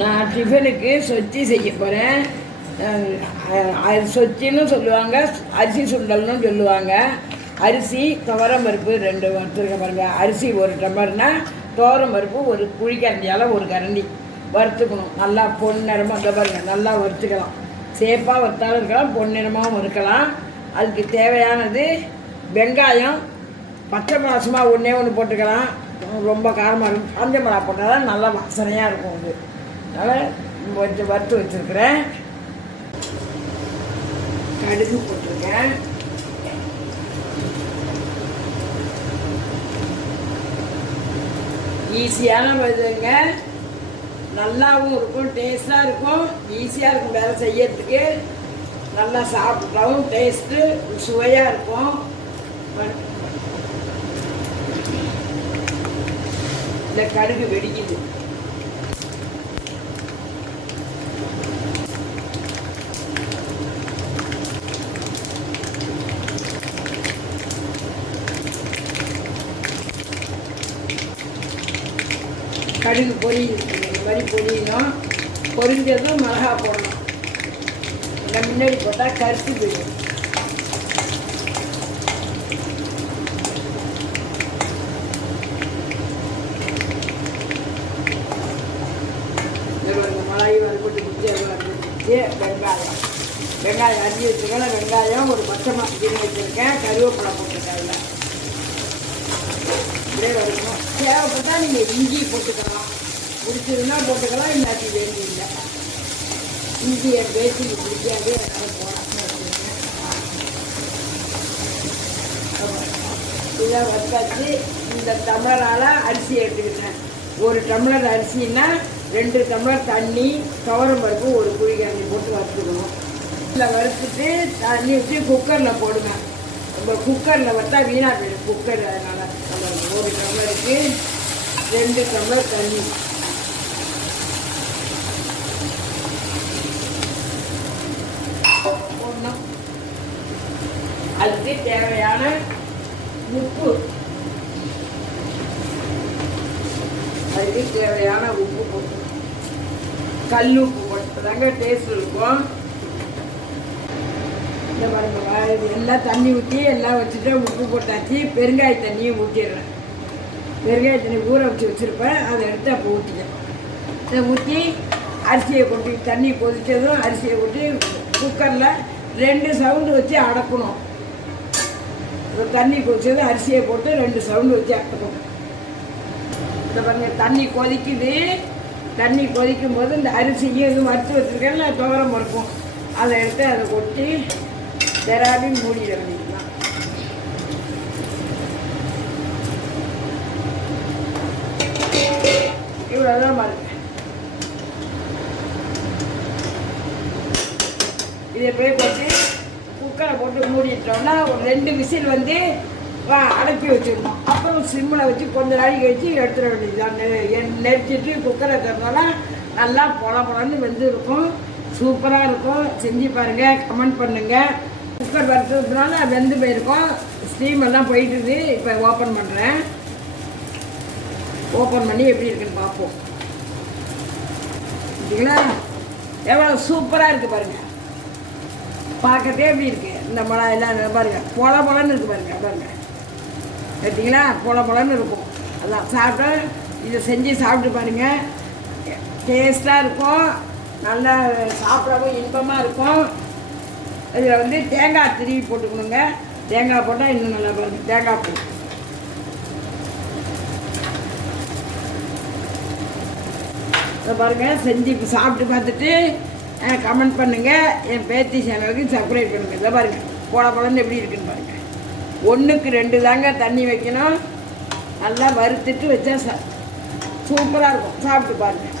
நான் டிஃபனுக்கு சொச்சி செய்ய போகிறேன். சொச்சின்னு சொல்லுவாங்க, அரிசி சுண்டல்னு சொல்லுவாங்க. அரிசி துவரம் பருப்பு 2 வறுத்துருக்க பாருங்க. அரிசி 1 டம்ளர்னால் துவரம் பருப்பு ஒரு குழிக்கரண்டியால் 1 கரண்டி வறுத்துக்கணும். நல்லா பொன்னிறமாக இந்த பாருங்கள், நல்லா வறுத்துக்கலாம். சேஃபாக வறுத்தாலும் இருக்கலாம், பொன்னிறமாகவும் இருக்கலாம். அதுக்கு தேவையானது வெங்காயம், பச்சை மிளகா ஒன்றே ஒன்று போட்டுக்கலாம். ரொம்ப காரமாக இருக்கும். காஞ்ச மிளகா போட்டால் தான் நல்லா வாசனையாக இருக்கும். அது அதனால் கொஞ்சம் வறுத்து வச்சுருக்கிறேன். கடுகு போட்டிருக்கேன். ஈஸியான இதுங்க, நல்லாவும் இருக்கும், டேஸ்ட்டாக இருக்கும், ஈஸியாக இருக்கும் வேலை செய்யறதுக்கு. நல்லா சாப்பிட்டாலும் டேஸ்ட்டு சுவையாக இருக்கும். இந்த கடுகு வெடிக்குது. கடுகு பொரியுது, இந்த மாதிரி பொரியணும். பொரிஞ்சதும் மிளகா போடணும். இந்த முன்னாடி போட்டால் கருத்து போயிடும். மிளகாய் வறுபட்டு குடிச்சு வெங்காயம் அரிஞ்சு வச்சுருக்கேன். வெங்காயம் ஒரு பச்சை மிளகாய் வச்சுருக்கேன். கருவேப்பிலை போட்டிருக்கேன். அதில் அப்படியே வறுக்கணும். தேவைப்பட்டால் நீங்கள் இஞ்சி போட்டுக்கலாம். பிடிச்சதுன்னா போட்டுக்கலாம், இல்லாட்டி வேண்டியதில்லை. இஞ்சி என் பேச்சுக்கு பிடிக்காது, அதனால் போடாமல் வச்சுருக்கேன். இதை வறுத்தாச்சு. இந்த டம்ளரால் அரிசி எடுத்துக்கிட்டேன். 1 டம்ளர் அரிசின்னா 2 டம்ளர் தண்ணி, துவரம் பருப்பு 1 குழிக்கரண்டி போட்டு வறுத்துக்கணும். இதில் வறுத்துட்டு தண்ணி ஊற்றி குக்கரில் போடுங்க. நம்ம குக்கரில் வறுத்தா வீணாக போயிடும் குக்கர். அதனால் நம்ம 1 டம்ளருக்கு 2 டம்ளர் தண்ணி. போடணும். அதுக்கு தேவையான உப்பு, அதுக்கு தேவையான உப்பு போட்டு, கல் உப்பு போட்டுதாங்க டேஸ்ட் இருக்கும். இந்த பாருங்க, எல்லாம் தண்ணி ஊற்றி எல்லாம் வச்சுட்டு உப்பு போட்டாச்சு. பெருங்காய தண்ணியும் ஊற்றிடுறேன். பெருங்காய தண்ணி ஊற வச்சுருப்பேன், அதை எடுத்து அப்போ ஊற்றிட்டேன். இதை ஊற்றி அரிசியை கொட்டி, தண்ணி கொதித்ததும் அரிசியை கொட்டி குக்கரில் 2 சவுண்டு வச்சு அடக்கணும். தண்ணி கொதிச்சதும் அரிசியை போட்டு 2 சவுண்டு வச்சு அடக்கணும். இந்த பாருங்க, தண்ணி கொதிக்குது. தண்ணி கொதிக்கும் போது இந்த அரிசியும் எதுவும் வறுத்து வச்சுருக்கேன்ல, துவரம் பருப்பும், அதை எடுத்து அதை கொட்டி தெராவி மூடிட வேண்டியதுதான். இவ்வளோதான் பாருங்க. இதை போய் போட்டு குக்கரை போட்டு மூடிட்டோம்னா ஒரு 2 விசில் வந்து அடக்கி வச்சிடணும். அப்புறம் சிம்மில் வச்சு கொஞ்சம் நாளைக்கு வச்சு எடுத்துட வேண்டியதுதான். நெரிச்சிட்டு குக்கரை திறந்தோன்னா நல்லா பொலன்னு வெந்து இருக்கும். சூப்பராக இருக்கும். செஞ்சு பாருங்கள், கமெண்ட் பண்ணுங்கள். குக்கர் வறுத்ததுனால வெந்து போயிருக்கும். ஸ்டீம் எல்லாம் போயிட்டுது. இப்போ ஓப்பன் பண்ணுறேன். ஓப்பன் பண்ணி எப்படி இருக்குன்னு பார்ப்போம். பார்த்தீங்களா எவ்வளோ சூப்பராக இருக்குது பாருங்கள். பார்க்கறதே எப்படி இருக்குது. இந்த மிளகா எல்லாம் பாருங்கள், பொலன்னு இருக்குது பாருங்கள். பாருங்கள் பார்த்தீங்களா, பொலன்னு இருக்கும். அதான் சாப்பிட்டா இதை செஞ்சு சாப்பிட்டு பாருங்கள். டேஸ்ட்டாக இருக்கும். நல்லா சாப்பிடவும் இன்பமாக இருக்கும். இதில் வந்து தேங்காய் திருவி போட்டுக்கணுங்க. தேங்காய் போட்டால் இன்னும் நல்லா பாருங்கள். தேங்காய் பூ இதை பாருங்கள். செஞ்சு சாப்பிட்டு பார்த்துட்டு கமெண்ட் பண்ணுங்கள். என் பேத்தி சேனலுக்கு சப்ஸ்கிரைப் பண்ணுங்கள். இதை பாருங்கள், பொலன்னு எப்படி இருக்குன்னு பாருங்கள். 1க்கு 2 தாங்க தண்ணி வைக்கணும். நல்லா வறுத்துட்டு வச்சா சூப்பராக இருக்கும். சாப்பிட்டு பாருங்கள்.